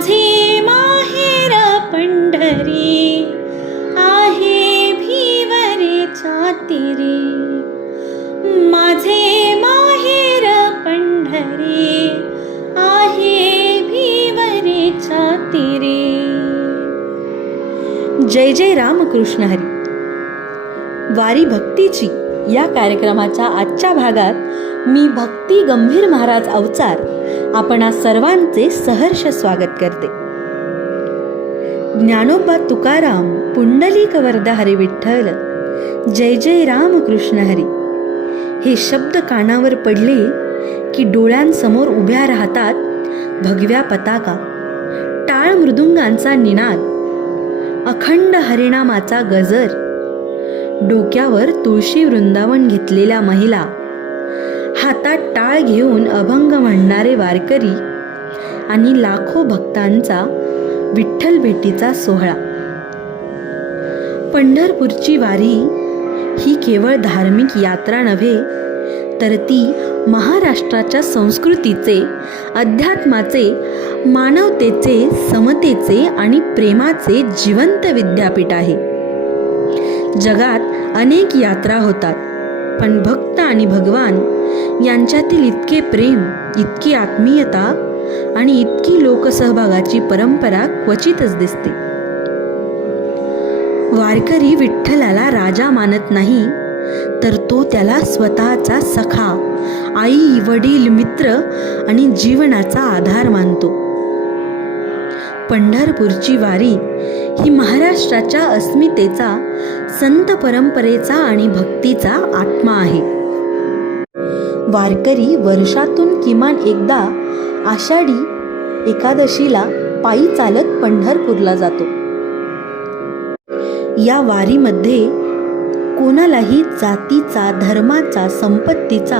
माझे माहेर पंढरी आहे भिवरेच्या तीरी. माझे माहेर पंढरी आहे भिवरेच्या तीरी. जय जय रामकृष्ण हरी. वारी भक्तीची या कार्यक्रमाच्या आजच्या भागात मी भक्ती गंभीर महाराज अवचार आपणा सर्वांचे सहर्ष स्वागत करते. ज्ञानोबा तुकाराम पुंडलिक वरद हरी विठ्ठल, जय जय रामकृष्ण हरी हे शब्द कानावर पडले की डोळ्यांसमोर उभ्या राहतात भगव्या पताका, टाळ मृदुंगांचा निनाद, अखंड हरिनामाचा गजर, डोक्यावर तुळशी वृंदावन घेतलेल्या महिला, हातात टाळ घेऊन अभंग म्हणणारे वारकरी आणि लाखो भक्तांचा विठ्ठल भेटीचा सोहळा. पंढरपूरची वारी ही केवळ धार्मिक यात्रा नव्हे, तर ती महाराष्ट्राच्या संस्कृतीचे, अध्यात्माचे, मानवतेचे, समतेचे आणि प्रेमाचे जिवंत विद्यापीठ आहे. जगात अनेक यात्रा होतात, पण भक्त आणि भगवान यांच्यातील इतके प्रेम, इतकी आत्मीयता आणि इतकी लोकसहभागाची परंपरा क्वचितच दिसते. वारकरी विठ्ठलाला राजा मानत नाही, तर तो त्याला स्वतःचा सखा, आई, वडील, मित्र आणि जीवनाचा आधार मानतो. पंढरपूरची वारी ही महाराष्ट्राच्या अस्मितेचा, संत परंपरेचा आणि भक्तीचा आत्मा आहे. वारकरी वर्षातून किमान एकदा आषाढी एकादशीला पायी चालत पंढरपूरला जातो. या वारीमध्ये कोणालाही जातीचा, धर्माचा, संपत्तीचा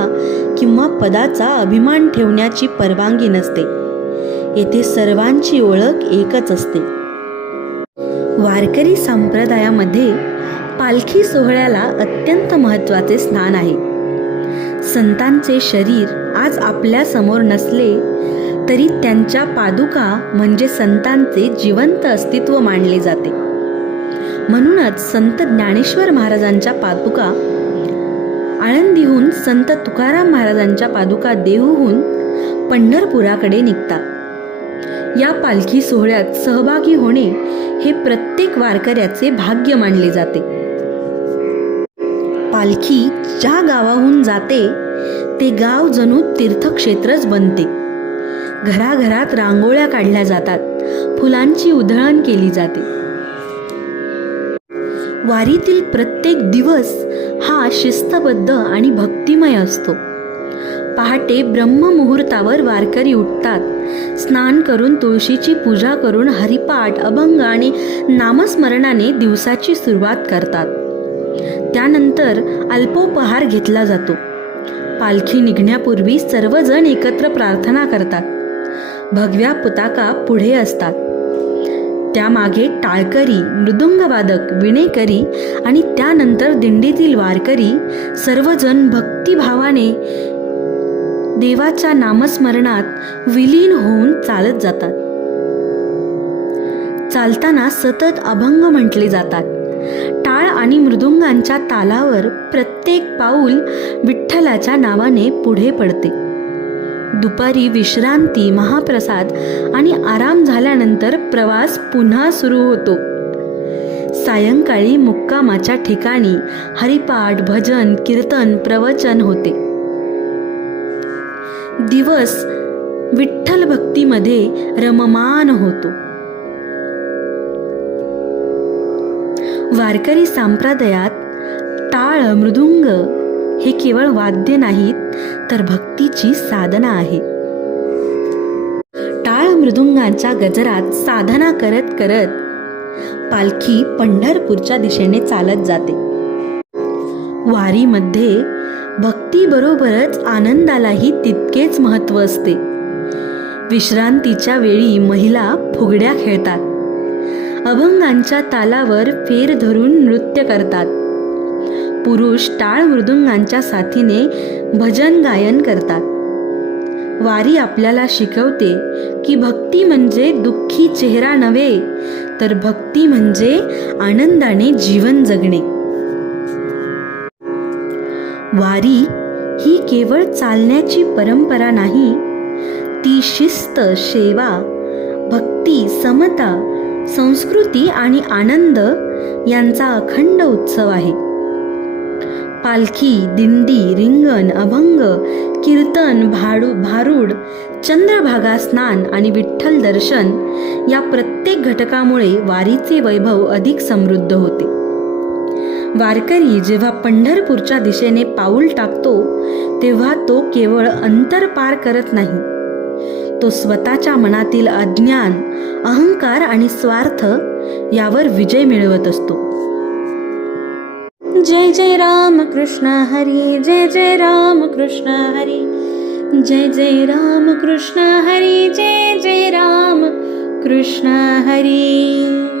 किंवा पदाचा अभिमान ठेवण्याची परवानगी नसते. येथे सर्वांची ओळख एकच असते. वारकरी संप्रदायामध्ये पालखी सोहळ्याला अत्यंत महत्त्वाचे स्थान आहे. संतांचे शरीर आज आपल्या समोर नसले तरी त्यांच्या पादुका म्हणजे संतांचे जिवंत अस्तित्व मानले जाते. म्हणूनच संत ज्ञानेश्वर महाराजांच्या पादुका आळंदीहून संत तुकाराम महाराजांच्या पादुका देहूहून पंढरपुराकडे निघतात. या पालखी सोहळ्यात सहभागी होणे हे प्रत्येक वारकऱ्याचे भाग्य मानले जाते. पालखी ज्या गावाहून जाते ते गाव जणू तीर्थक्षेत्रच बनते. घराघरात रांगोळ्या काढल्या जातात, फुलांची उधळण केली जाते. वारीतील प्रत्येक दिवस हा शिस्तबद्ध आणि भक्तिमय असतो. पहाटे ब्रह्ममुहूर्तावर वारकरी उठतात. स्नान करून तुळशीची पूजा करून हरिपाठ, अभंग आणि नामस्मरणाने दिवसाची सुरुवात करतात. त्यानंतर अल्पोपहार घेतला जातो. पालखी निघण्यापूर्वी सर्वजण एकत्र प्रार्थना करतात. भगव्या पताका पुढे असतात. त्यामागे टाळकरी, मृदुंगवादक, विणेकरी आणि त्यानंतर दिंडीतील वारकरी सर्वजण भक्तिभावाने देवाच्या नामस्मरणात विलीन होऊन चालत जातात. चालताना सतत अभंग म्हटले जातात. टाळ आणि मृदुंगांच्या तालावर प्रत्येक पाऊल विठ्ठलाच्या नावाने पुढे पडते. दुपारी विश्रांती, महाप्रसाद आणि आराम झाल्यानंतर प्रवास पुन्हा सुरू होतो. सायंकाळी मुक्कामाच्या ठिकाणी हरिपाठ, भजन, कीर्तन, प्रवचन होते. दिवस विठ्ठल भक्तीमध्ये रममान होतो. वारकरी संप्रदायात टाळ, मृदुंग हे केवळ वाद्य नाहीत, तर भक्तीची साधना आहे. टाळ मृदुंगांच्या गजरात साधना करत करत पालखी पंढरपूरच्या दिशेने चालत जाते. वारीमध्ये भक्तीबरोबरच आनंदालाही तितकेच महत्त्व असते. विश्रांतीच्या वेळी महिला फुगड्या खेळतात. अभंगांच्या तालावर फेर धरून नृत्य करतात. पुरुष टाळ मृदुंगांच्या साथीने भजन गायन करतात. वारी आपल्याला शिकवते की भक्ती म्हणजे दुःखी चेहरा नव्हे, तर भक्ती म्हणजे आनंदाने जीवन जगणे. वारी ही केवळ चालण्याची परंपरा नाही, ती शिस्त, सेवा, भक्ती, समता, संस्कृती आणि आनंद यांचा अखंड उत्सव आहे. पालखी, दिंडी, रिंगण, अभंग, कीर्तन, भारूड, चंद्रभागा स्नान आणि विठ्ठल दर्शन या प्रत्येक घटकामुळे वारीचे वैभव अधिक समृद्ध होते. वारकरी जेव्हा पंढरपूरच्या दिशेने पाऊल टाकतो तेव्हा तो केवळ अंतर पार करत नाही, तो स्वतःच्या मनातील अज्ञान, अहंकार आणि स्वार्थ यावर विजय मिळवत असतो. जय जय राम कृष्ण हरी, जय जय राम कृष्ण हरी, जय जय राम कृष्ण हरी, जय जय राम कृष्ण हरी.